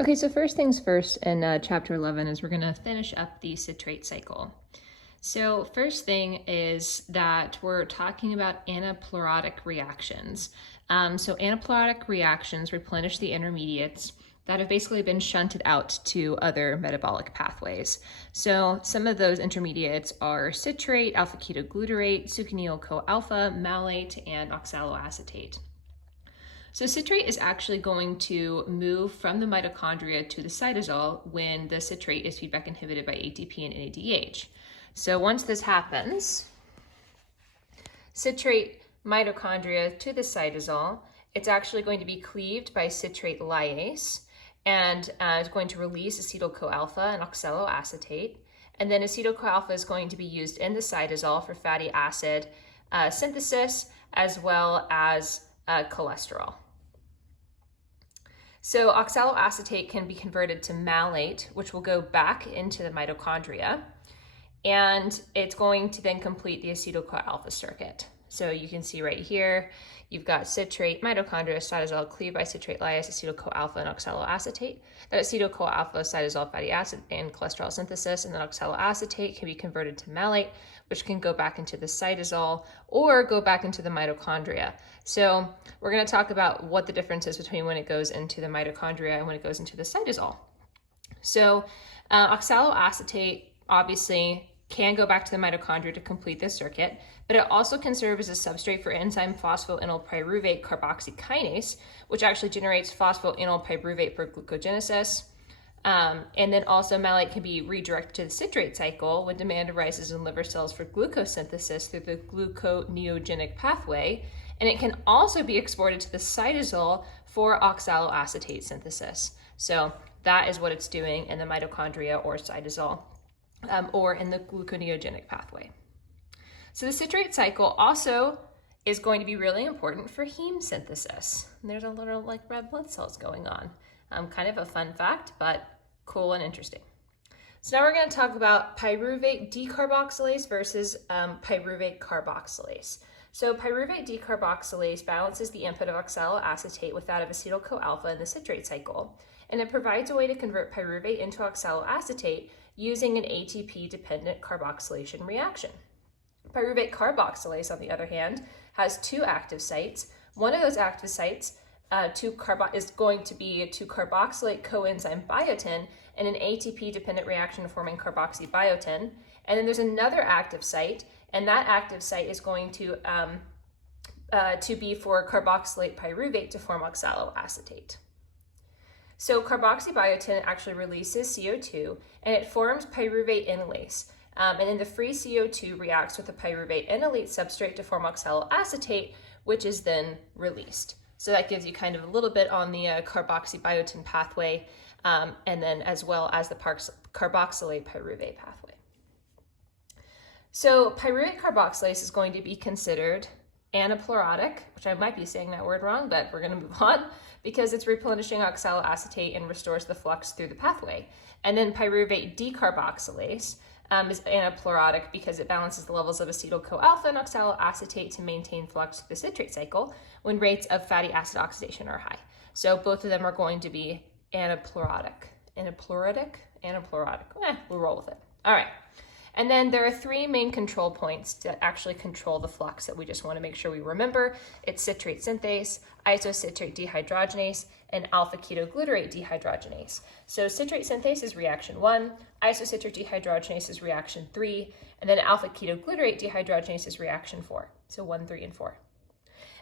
Okay, so first things first in chapter 11 is we're going to finish up the citrate cycle. So first thing is that we're talking about anaplerotic reactions. So anaplerotic reactions replenish the intermediates that have basically been shunted out to other metabolic pathways. So some of those intermediates are citrate, alpha-ketoglutarate, succinyl-CoA, malate, and oxaloacetate. So citrate is actually going to move from the mitochondria to the cytosol when the citrate is feedback inhibited by ATP and NADH. So once this happens, citrate mitochondria to the cytosol, it's actually going to be cleaved by citrate lyase, and it's going to release acetyl-CoA and oxaloacetate. And then acetyl-CoA is going to be used in the cytosol for fatty acid synthesis, as well as cholesterol. So oxaloacetate can be converted to malate, which will go back into the mitochondria, and it's going to then complete the acetyl-CoA circuit. So you can see right here, you've got citrate, mitochondria, cytosol, cleaved by citrate lyase, acetyl-CoA, and oxaloacetate. That acetyl-CoA, cytosol, fatty acid, and cholesterol synthesis, and then oxaloacetate can be converted to malate, which can go back into the cytosol or go back into the mitochondria. So we're going to talk about what the difference is between when it goes into the mitochondria and when it goes into the cytosol. So oxaloacetate obviously can go back to the mitochondria to complete this circuit, but it also can serve as a substrate for enzyme phosphoenol pyruvate carboxykinase, which actually generates phosphoenol pyruvate for glucogenesis. And then also malate can be redirected to the citrate cycle when demand arises in liver cells for glucose synthesis through the gluconeogenic pathway. And it can also be exported to the cytosol for oxaloacetate synthesis. So that is what it's doing in the mitochondria or cytosol, or in the gluconeogenic pathway. So the citrate cycle also is going to be really important for heme synthesis. And there's a little like red blood cells going on. Kind of a fun fact, but cool and interesting. So now we're going to talk about pyruvate decarboxylase versus pyruvate carboxylase. So pyruvate decarboxylase balances the input of oxaloacetate with that of acetyl-CoA in the citrate cycle, and it provides a way to convert pyruvate into oxaloacetate using an ATP-dependent carboxylation reaction. Pyruvate carboxylase, on the other hand, has two active sites. One of those active sites is going to be to carboxylate coenzyme biotin in an ATP-dependent reaction forming carboxybiotin. And then there's another active site, and that active site is going to be for carboxylate pyruvate to form oxaloacetate. So carboxybiotin actually releases CO2, and it forms pyruvate enolase. And then the free CO2 reacts with the pyruvate enolate substrate to form oxaloacetate, which is then released. So that gives you kind of a little bit on the carboxybiotin pathway, and then as well as the carboxylate pyruvate pathway. So pyruvate carboxylase is going to be considered anaplerotic, which I might be saying that word wrong, but we're going to move on, because it's replenishing oxaloacetate and restores the flux through the pathway. And then pyruvate decarboxylase is anaplerotic because it balances the levels of acetyl-CoA and oxaloacetate to maintain flux through the citrate cycle when rates of fatty acid oxidation are high. So both of them are going to be anaplerotic. We'll roll with it. All right. And then there are three main control points that actually control the flux that we just want to make sure we remember. It's citrate synthase, isocitrate dehydrogenase, and alpha-ketoglutarate dehydrogenase. So citrate synthase is reaction 1, isocitrate dehydrogenase is reaction 3, and then alpha-ketoglutarate dehydrogenase is reaction 4. So 1, 3, and 4.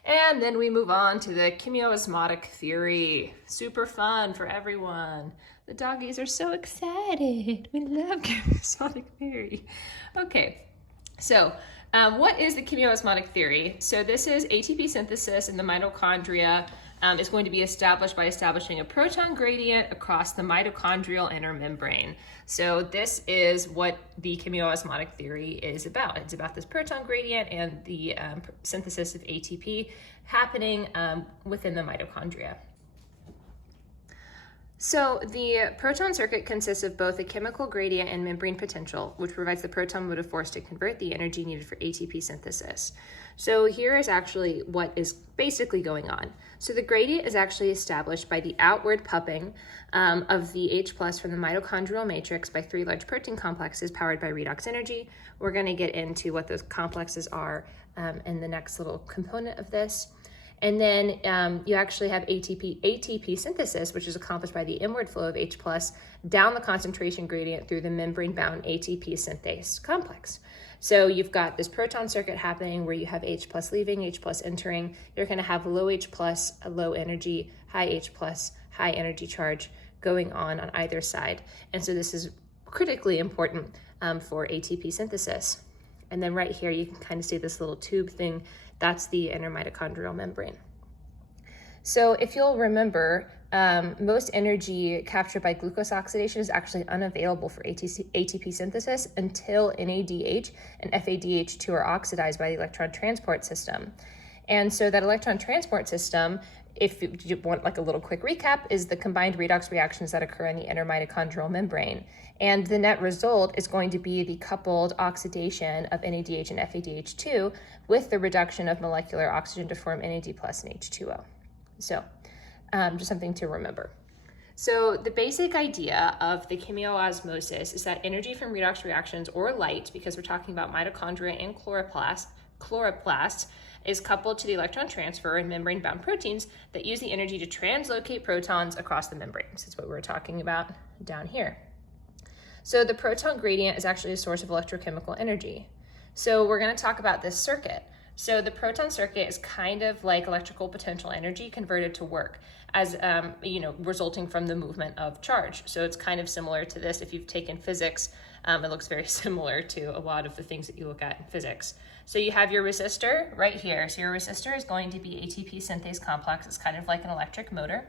And then we move on to the chemoosmotic theory. Super fun for everyone. The doggies are so excited. We love chemoosmotic theory. Okay, so what is the chemoosmotic theory? So this is ATP synthesis in the mitochondria is going to be established by establishing a proton gradient across the mitochondrial inner membrane. So this is what the chemoosmotic theory is about. It's about this proton gradient and the synthesis of ATP happening within the mitochondria. So the proton circuit consists of both a chemical gradient and membrane potential, which provides the proton motive force to convert the energy needed for ATP synthesis. So here is actually what is basically going on. So the gradient is actually established by the outward pumping of the H plus from the mitochondrial matrix by 3 large protein complexes powered by redox energy. We're going to get into what those complexes are in the next little component of this. And then you actually have ATP synthesis, which is accomplished by the inward flow of H plus down the concentration gradient through the membrane-bound ATP synthase complex. So you've got this proton circuit happening where you have H plus leaving, H plus entering. You're going to have low H plus, a low energy, high H plus, high energy charge going on either side. And so this is critically important for ATP synthesis. And then right here, you can kind of see this little tube thing. That's the inner mitochondrial membrane. So if you'll remember, most energy captured by glucose oxidation is actually unavailable for ATP synthesis until NADH and FADH2 are oxidized by the electron transport system. And so that electron transport system, if you want like a little quick recap, is the combined redox reactions that occur in the inner mitochondrial membrane. And the net result is going to be the coupled oxidation of NADH and FADH2 with the reduction of molecular oxygen to form NAD plus and H2O. So just something to remember. So the basic idea of the chemiosmosis is that energy from redox reactions or light, because we're talking about mitochondria and chloroplasts, is coupled to the electron transfer and membrane-bound proteins that use the energy to translocate protons across the membranes. That's what we're talking about down here. So the proton gradient is actually a source of electrochemical energy. So we're going to talk about this circuit. So the proton circuit is kind of like electrical potential energy converted to work as, resulting from the movement of charge. So it's kind of similar to this. If you've taken physics, it looks very similar to a lot of the things that you look at in physics. So you have your resistor right here. So your resistor is going to be ATP synthase complex. It's kind of like an electric motor.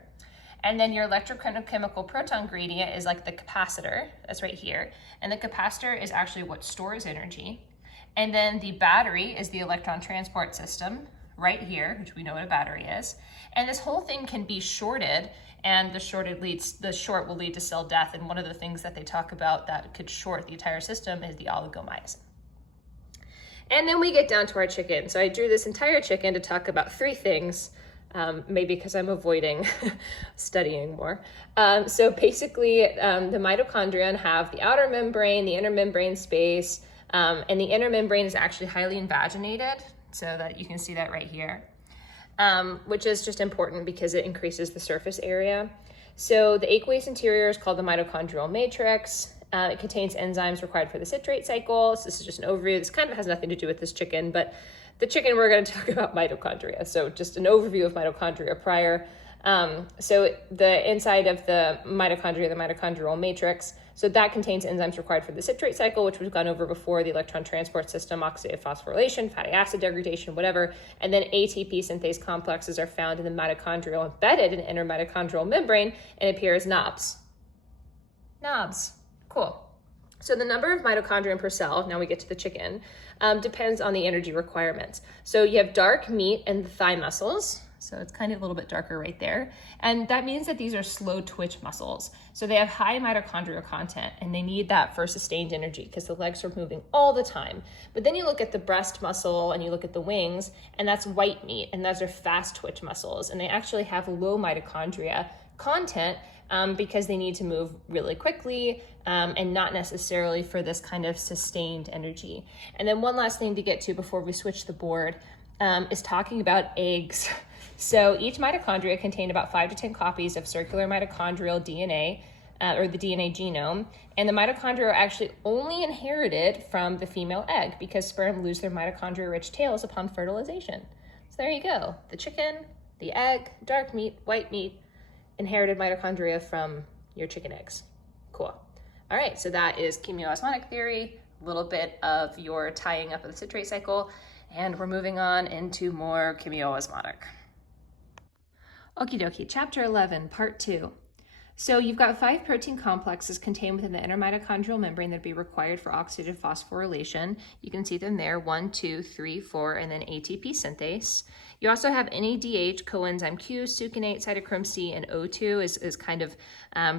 And then your electrochemical proton gradient is like the capacitor. That's right here. And the capacitor is actually what stores energy. And then the battery is the electron transport system right here, which we know what a battery is. And this whole thing can be shorted, and the short will lead to cell death. And one of the things that they talk about that could short the entire system is the oligomyosin. And then we get down to our chicken. So I drew this entire chicken to talk about 3 things, maybe because I'm avoiding studying more. So basically, the mitochondria have the outer membrane, the inner membrane space, and the inner membrane is actually highly invaginated, so that you can see that right here, which is just important because it increases the surface area. So the aqueous interior is called the mitochondrial matrix. It contains enzymes required for the citrate cycle. So this is just an overview. This kind of has nothing to do with this chicken, but the chicken, we're going to talk about mitochondria. So just an overview of mitochondria prior. So the inside of the mitochondrial matrix, so that contains enzymes required for the citrate cycle, which we've gone over before, the electron transport system, oxidative phosphorylation, fatty acid degradation, whatever. And then ATP synthase complexes are found in the mitochondrial embedded in inner mitochondrial membrane and appear as knobs. Knobs, cool. So the number of mitochondria per cell, now we get to the chicken, depends on the energy requirements. So you have dark meat and the thigh muscles. So it's kind of a little bit darker right there. And that means that these are slow twitch muscles. So they have high mitochondrial content and they need that for sustained energy because the legs are moving all the time. But then you look at the breast muscle and you look at the wings, and that's white meat, and those are fast twitch muscles. And they actually have low mitochondria content because they need to move really quickly and not necessarily for this kind of sustained energy. And then one last thing to get to before we switch the board is talking about eggs. So each mitochondria contain about 5 to 10 copies of circular mitochondrial DNA, or the DNA genome, and the mitochondria are actually only inherited from the female egg because sperm lose their mitochondria-rich tails upon fertilization. So there you go. The chicken, the egg, dark meat, white meat, inherited mitochondria from your chicken eggs. Cool. All right, so that is chemiosmotic theory, a little bit of your tying up of the citrate cycle, and we're moving on into more chemiosmotic. Okie dokie, chapter 11, part 2. So you've got 5 protein complexes contained within the inner mitochondrial membrane that would be required for oxidative phosphorylation. You can see them there, 1, 2, 3, 4, and then ATP synthase. You also have NADH, coenzyme Q, succinate, cytochrome C, and O2 is kind of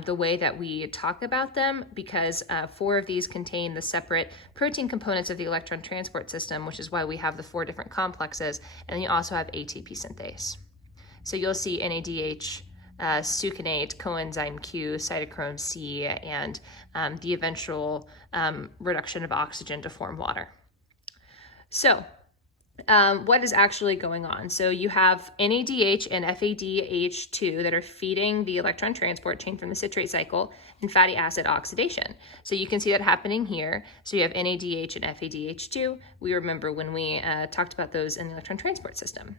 the way that we talk about them, because 4 of these contain the separate protein components of the electron transport system, which is why we have the 4 different complexes. And then you also have ATP synthase. So you'll see NADH, succinate, coenzyme Q, cytochrome C, and the eventual reduction of oxygen to form water. So what is actually going on? So you have NADH and FADH2 that are feeding the electron transport chain from the citrate cycle and fatty acid oxidation. So you can see that happening here. So you have NADH and FADH2. We remember when we talked about those in the electron transport system.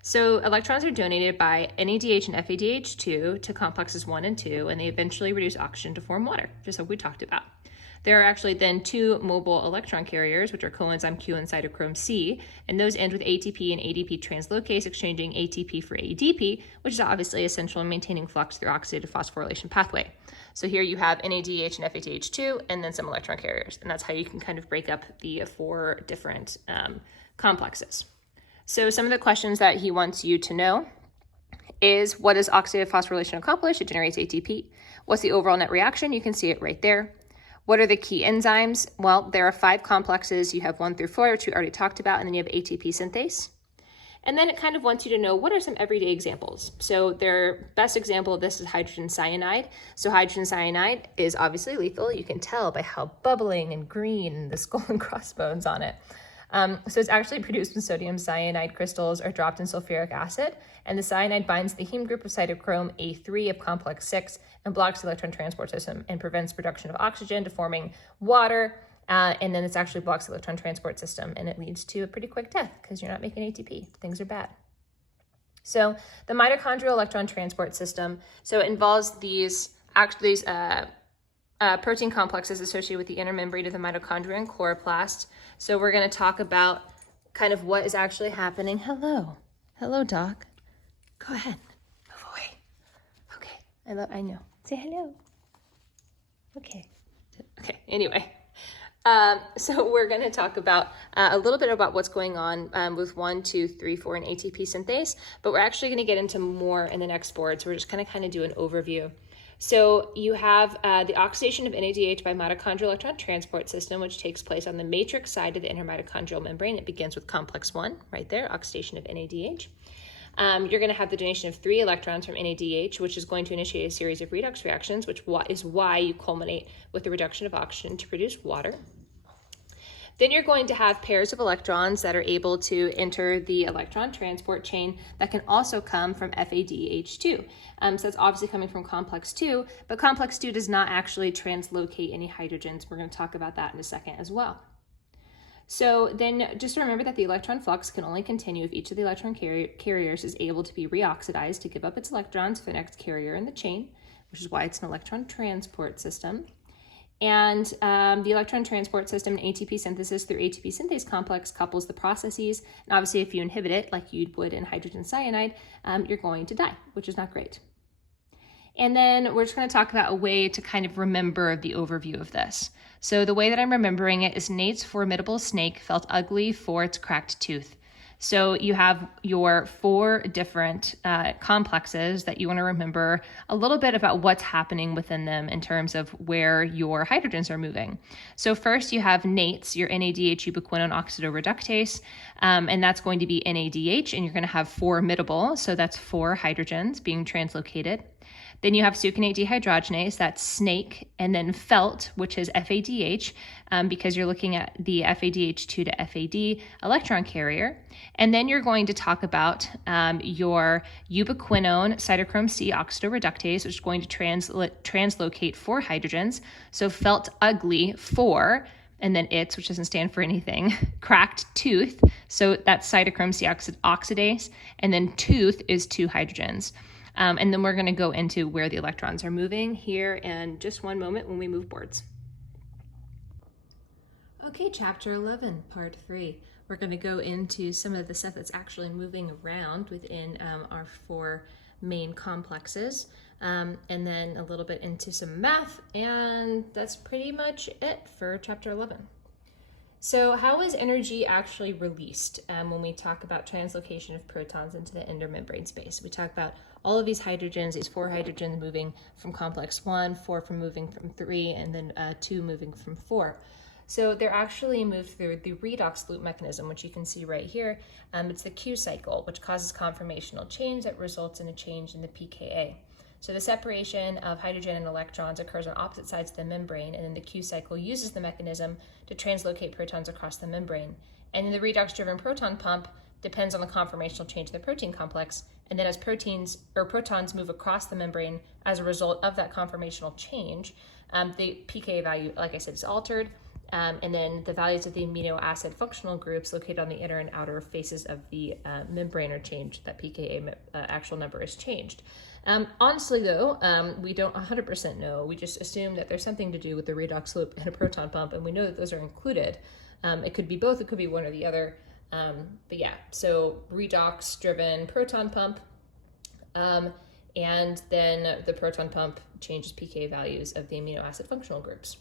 So electrons are donated by NADH and FADH2 to complexes 1 and 2, and they eventually reduce oxygen to form water, just like we talked about. There are actually then 2 mobile electron carriers, which are coenzyme Q and cytochrome C, and those end with ATP and ADP translocase exchanging ATP for ADP, which is obviously essential in maintaining flux through oxidative phosphorylation pathway. So here you have NADH and FADH2 and then some electron carriers, and that's how you can kind of break up the 4 different complexes. So some of the questions that he wants you to know is, what does oxidative phosphorylation accomplish? It generates ATP. What's the overall net reaction? You can see it right there. What are the key enzymes? Well, there are 5 complexes. You have 1 through 4, which we already talked about, and then you have ATP synthase. And then it kind of wants you to know, what are some everyday examples? So their best example of this is hydrogen cyanide. So hydrogen cyanide is obviously lethal. You can tell by how bubbling and green and the skull and crossbones on it. So it's actually produced when sodium cyanide crystals are dropped in sulfuric acid, and the cyanide binds the heme group of cytochrome A3 of complex 6 and blocks the electron transport system and prevents production of oxygen to forming water, and then it actually blocks the electron transport system, and it leads to a pretty quick death because you're not making ATP. Things are bad. So the mitochondrial electron transport system, so it involves these protein complexes associated with the inner membrane of the mitochondria and chloroplast. So we're going to talk about kind of what is actually happening. Hello, Doc. Go ahead, move away. Okay, I know. Say hello. Okay. Anyway, so we're going to talk about a little bit about what's going on with 1, 2, 3, 4, and ATP synthase, but we're actually going to get into more in the next board. So we're just going to kind of do an overview. So you have the oxidation of NADH by mitochondrial electron transport system, which takes place on the matrix side of the inner mitochondrial membrane. It begins with complex 1 right there, oxidation of NADH. You're going to have the donation of 3 electrons from NADH, which is going to initiate a series of redox reactions, which is why you culminate with the reduction of oxygen to produce water. Then you're going to have pairs of electrons that are able to enter the electron transport chain that can also come from FADH2. So that's obviously coming from complex 2, but complex 2 does not actually translocate any hydrogens. We're going to talk about that in a second as well. So then just remember that the electron flux can only continue if each of the electron carriers is able to be reoxidized to give up its electrons for the next carrier in the chain, which is why it's an electron transport system. And the electron transport system and ATP synthesis through ATP synthase complex couples the processes. And obviously, if you inhibit it, like you would in hydrogen cyanide, you're going to die, which is not great. And then we're just going to talk about a way to kind of remember the overview of this. So the way that I'm remembering it is Nate's formidable snake felt ugly for its cracked tooth. So you have your 4 different complexes that you want to remember a little bit about what's happening within them in terms of where your hydrogens are moving. So first you have NATES, your NADH ubiquinone oxidoreductase, and that's going to be NADH, and you're going to have formidable, so that's 4 hydrogens being translocated. Then you have succinate dehydrogenase, that's SNAKE, and then FELT, which is FADH, because you're looking at the FADH2 to FAD electron carrier. And then you're going to talk about your ubiquinone cytochrome C oxidoreductase, which is going to translocate 4 hydrogens. So FELT ugly 4, and then ITS, which doesn't stand for anything, cracked tooth. So that's cytochrome C oxidase, and then tooth is 2 hydrogens. And then we're going to go into where the electrons are moving here in just one moment when we move boards. Okay, chapter 11, part 3. We're going to go into some of the stuff that's actually moving around within our 4 main complexes, and then a little bit into some math, and that's pretty much it for chapter 11. So how is energy actually released when we talk about translocation of protons into the intermembrane space? We talk about all of these hydrogens, these 4 hydrogens moving from complex 1, 4 from moving from 3, and then 2 moving from 4. So they're actually moved through the redox loop mechanism, which you can see right here. It's the Q cycle, which causes conformational change that results in a change in the pKa. So the separation of hydrogen and electrons occurs on opposite sides of the membrane, and then the Q cycle uses the mechanism to translocate protons across the membrane. And then the redox-driven proton pump depends on the conformational change of the protein complex, and then as protons move across the membrane as a result of that conformational change, the pKa value, like I said, is altered, and then the values of the amino acid functional groups located on the inner and outer faces of the membrane are changed. That pKa actual number is changed. Honestly though, we don't 100% know. We just assume that there's something to do with the redox loop and a proton pump, and we know that those are included. It could be both, it could be one or the other. But yeah, so redox driven proton pump, and then the proton pump changes pKa values of the amino acid functional groups.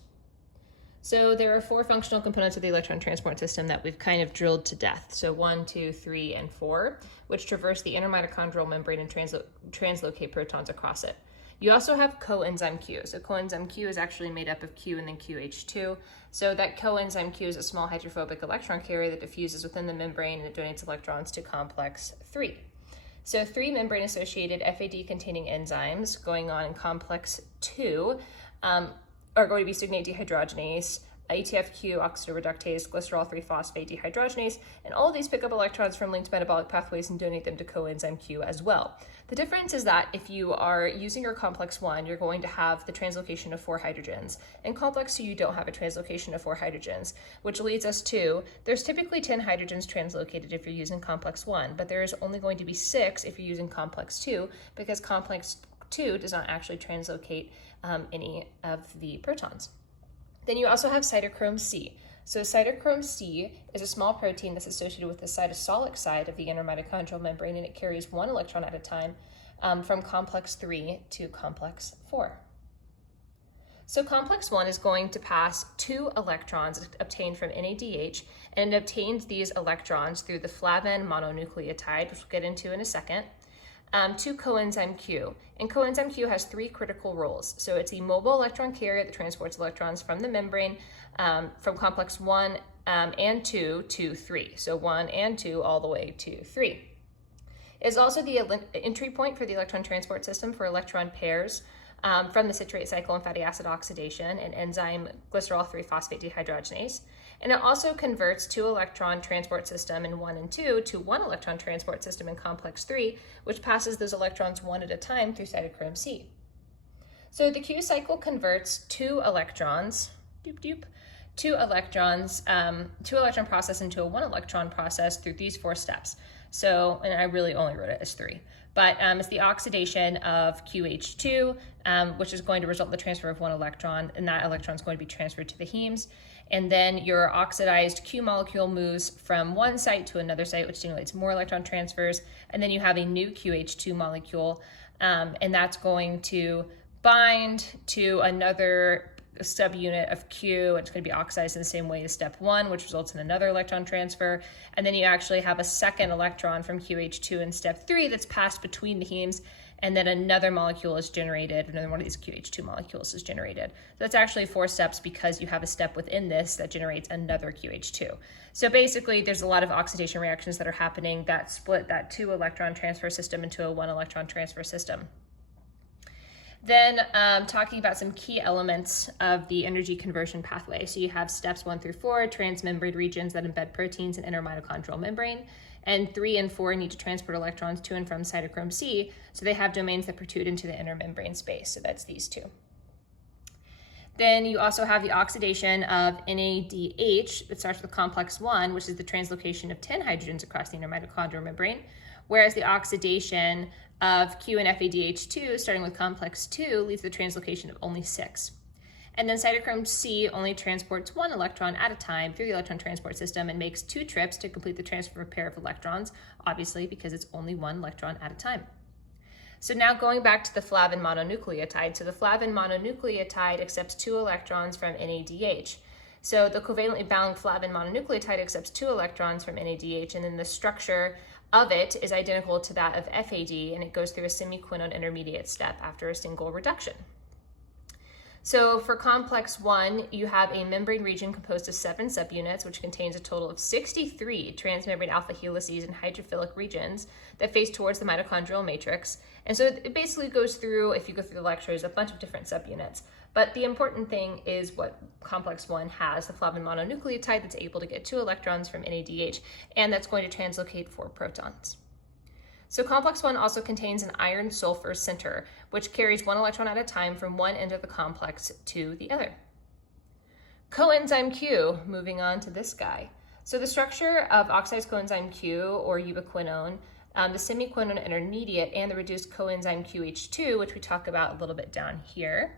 So there are 4 functional components of the electron transport system that we've kind of drilled to death. So 1, 2, 3, and 4, which traverse the inner mitochondrial membrane and translocate protons across it. You also have coenzyme Q. So coenzyme Q is actually made up of Q and then QH2. So that coenzyme Q is a small hydrophobic electron carrier that diffuses within the membrane and it donates electrons to complex 3. So 3 membrane-associated FAD-containing enzymes going on in complex 2 are going to be cygnate dehydrogenase, ATFQ oxidoreductase, glycerol 3-phosphate dehydrogenase, and all of these pick up electrons from linked metabolic pathways and donate them to coenzyme Q as well. The difference is that if you are using your complex 1, you're going to have the translocation of 4 hydrogens. In complex 2, you don't have a translocation of 4 hydrogens, which leads us to, there's typically 10 hydrogens translocated if you're using complex 1, but there is only going to be 6 if you're using complex 2, because complex 2 does not actually translocate any of the protons. Then you also have cytochrome C. So cytochrome C is a small protein that's associated with the cytosolic side of the inner mitochondrial membrane, and it carries 1 electron at a time from complex 3 to complex 4. So complex 1 is going to pass 2 electrons obtained from NADH, and it obtains these electrons through the flavin mononucleotide, which we'll get into in a second, to coenzyme Q. And coenzyme Q has 3 critical roles. So it's a mobile electron carrier that transports electrons from the membrane from complex 1 and 2 to 3. So 1 and 2 all the way to 3. It is also the entry point for the electron transport system for electron pairs from the citrate cycle and fatty acid oxidation and enzyme glycerol 3-phosphate dehydrogenase. And it also converts 2 electron transport system in 1 and 2 to 1 electron transport system in complex 3, which passes those electrons 1 at a time through cytochrome C. So the Q cycle converts 2 electrons, 2 electron process into a 1 electron process through these 4 steps. So, and I really only wrote it as 3, but it's the oxidation of QH2, which is going to result in the transfer of 1 electron, and that electron is going to be transferred to the hemes. And then your oxidized Q molecule moves from one site to another site, which stimulates more electron transfers. And then you have a new QH2 molecule, and that's going to bind to another subunit of Q. It's going to be oxidized in the same way as step 1, which results in another electron transfer. And then you actually have a second electron from QH2 in step 3 that's passed between the hemes, and then another molecule is generated, another one of these QH2 molecules is generated. So that's actually 4 steps because you have a step within this that generates another QH2. So basically there's a lot of oxidation reactions that are happening that split that 2 electron transfer system into a 1 electron transfer system. Then talking about some key elements of the energy conversion pathway. So you have steps 1 through 4, transmembrane regions that embed proteins in inner mitochondrial membrane. And 3 and 4 need to transport electrons to and from cytochrome C, so they have domains that protrude into the inner membrane space. So that's these 2. Then you also have the oxidation of NADH that starts with complex 1, which is the translocation of 10 hydrogens across the inner mitochondrial membrane, whereas the oxidation of Q and FADH2, starting with complex 2, leads to the translocation of only 6. And then cytochrome C only transports 1 electron at a time through the electron transport system and makes 2 trips to complete the transfer of a pair of electrons, obviously because it's only 1 electron at a time. So now going back to the flavin mononucleotide. So the flavin mononucleotide accepts 2 electrons from NADH. So the covalently bound flavin mononucleotide accepts 2 electrons from NADH, and then the structure of it is identical to that of FAD, and it goes through a semiquinone intermediate step after a single reduction. So for complex 1, you have a membrane region composed of 7 subunits, which contains a total of 63 transmembrane alpha helices and hydrophilic regions that face towards the mitochondrial matrix. And so it basically goes through, if you go through the lectures, a bunch of different subunits. But the important thing is what complex 1 has, the flavin mononucleotide that's able to get 2 electrons from NADH, and that's going to translocate 4 protons. So complex 1 also contains an iron sulfur center, which carries 1 electron at a time from one end of the complex to the other. Coenzyme Q, moving on to this guy. So the structure of oxidized coenzyme Q, or ubiquinone, the semiquinone intermediate, and the reduced coenzyme QH2, which we talk about a little bit down here,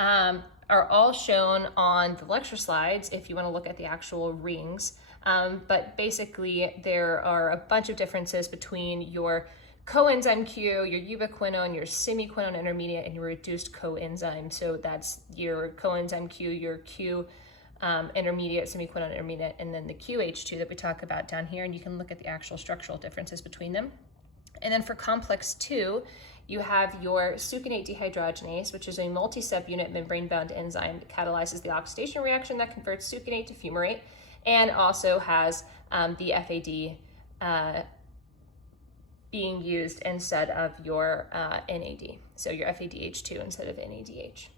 are all shown on the lecture slides if you want to look at the actual rings. But basically, there are a bunch of differences between your coenzyme Q, your ubiquinone, your semiquinone intermediate, and your reduced coenzyme. So that's your coenzyme Q, your Q intermediate, semiquinone intermediate, and then the QH2 that we talk about down here. And you can look at the actual structural differences between them. And then for complex 2, you have your succinate dehydrogenase, which is a multi-subunit membrane-bound enzyme that catalyzes the oxidation reaction that converts succinate to fumarate, and also has the FAD being used instead of your NAD, so your FADH2 instead of NADH.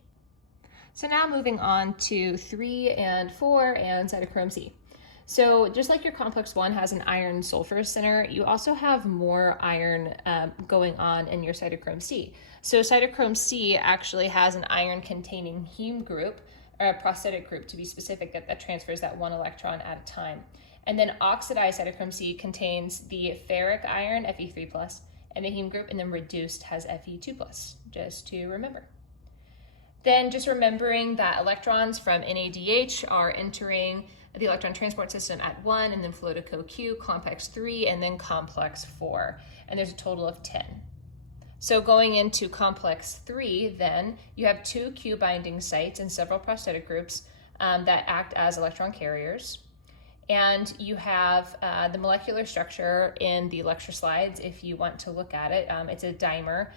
So now moving on to 3 and 4 and cytochrome C. So just like your complex 1 has an iron sulfur center, you also have more iron going on in your cytochrome C. So cytochrome C actually has an iron containing heme group, or a prosthetic group to be specific, that transfers that 1 electron at a time. And then oxidized cytochrome C contains the ferric iron, Fe3+, and the heme group, and then reduced has Fe2+, just to remember. Then just remembering that electrons from NADH are entering the electron transport system at 1, and then flow to CoQ, complex 3, and then complex 4. And there's a total of 10. So going into complex 3, then, you have 2 Q binding sites and several prosthetic groups that act as electron carriers. And you have the molecular structure in the lecture slides if you want to look at it. It's a dimer.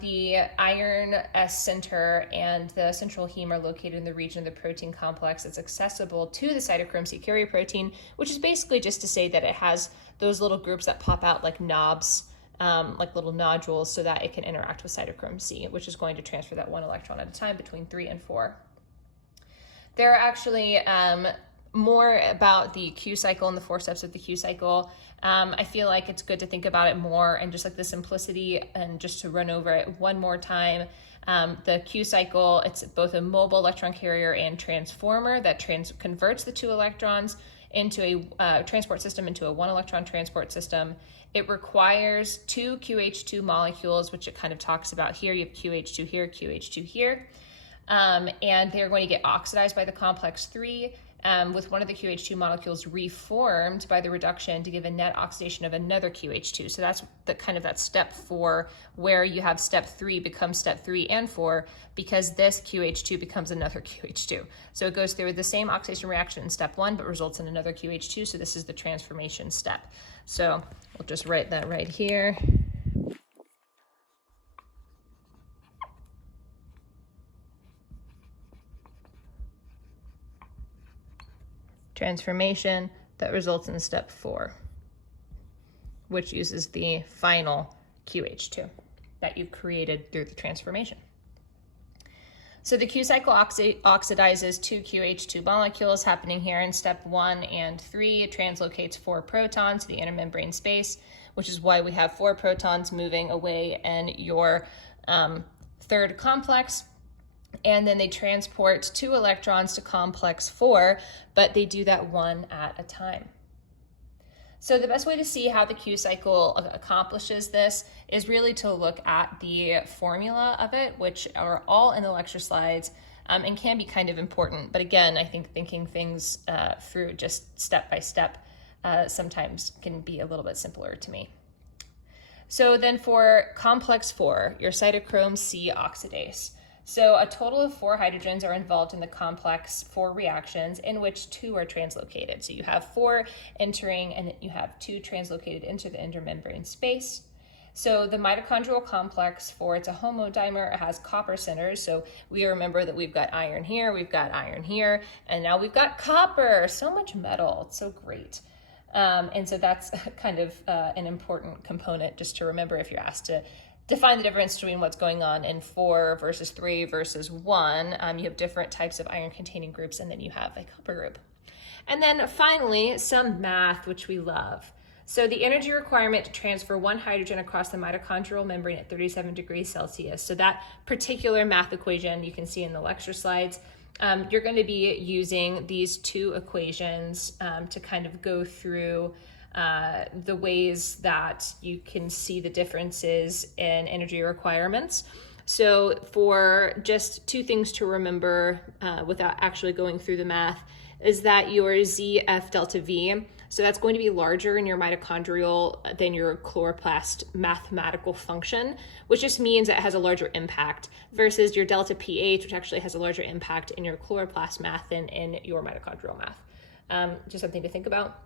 The iron S center and the central heme are located in the region of the protein complex that's accessible to the cytochrome C carrier protein, which is basically just to say that it has those little groups that pop out like knobs, like little nodules, so that it can interact with cytochrome C, which is going to transfer that 1 electron at a time between 3 and 4. There are actually more about the Q cycle and the 4 steps of the Q cycle. I feel like it's good to think about it more and just like the simplicity, and just to run over it one more time. The Q cycle, it's both a mobile electron carrier and transformer that converts the 2 electrons into a transport system into a 1 electron transport system. It requires 2 QH2 molecules, which it kind of talks about here. You have QH2 here, QH2 here. And they're going to get oxidized by the complex 3, with one of the QH2 molecules reformed by the reduction to give a net oxidation of another QH2. So that's the kind of that step 4, where you have step 3 become step 3 and 4, because this QH2 becomes another QH2. So it goes through the same oxidation reaction in step 1, but results in another QH2. So this is the transformation step. So we'll just write that right here. Transformation that results in step 4, which uses the final QH2 that you've created through the transformation. So the Q cycle oxidizes 2 QH2 molecules happening here in step 1 and 3. It translocates 4 protons to the intermembrane space, which is why we have 4 protons moving away in your third complex. And then they transport 2 electrons to complex 4, but they do that 1 at a time. So the best way to see how the Q cycle accomplishes this is really to look at the formula of it, which are all in the lecture slides, and can be kind of important. But again, I think thinking things through just step by step sometimes can be a little bit simpler to me. So then for complex 4, your cytochrome C oxidase. So a total of 4 hydrogens are involved in the complex 4 reactions, in which 2 are translocated. So you have 4 entering and you have 2 translocated into the intermembrane space. So the mitochondrial complex 4, it's a homodimer, it has copper centers. So we remember that we've got iron here, and now we've got copper. So much metal, it's so great. And so that's kind of an important component just to remember if you're asked to define the difference between what's going on in 4 versus 3 versus 1. You have different types of iron-containing groups, and then you have a copper group. And then finally, some math, which we love. So the energy requirement to transfer 1 hydrogen across the mitochondrial membrane at 37 degrees Celsius. So that particular math equation you can see in the lecture slides. You're going to be using these 2 equations to kind of go through the ways that you can see the differences in energy requirements. So for just 2 things to remember without actually going through the math is that your ZF delta V, so that's going to be larger in your mitochondrial than your chloroplast mathematical function, which just means it has a larger impact versus your delta pH, which actually has a larger impact in your chloroplast math than in your mitochondrial math. Just something to think about.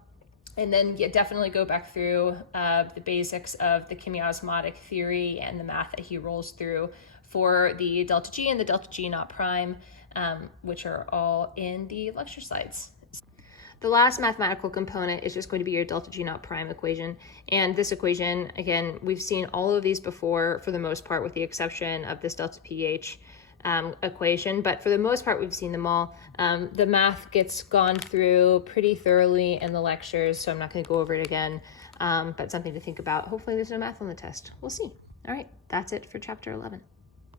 And then definitely go back through the basics of the chemiosmotic theory and the math that he rolls through for the delta G and the delta G naught prime, which are all in the lecture slides. The last mathematical component is just going to be your delta G naught prime equation. And this equation, again, we've seen all of these before for the most part, with the exception of this delta pH equation, but for the most part, we've seen them all. The math gets gone through pretty thoroughly in the lectures, so I'm not going to go over it again, but something to think about. Hopefully there's no math on the test. We'll see. All right, that's it for chapter 11.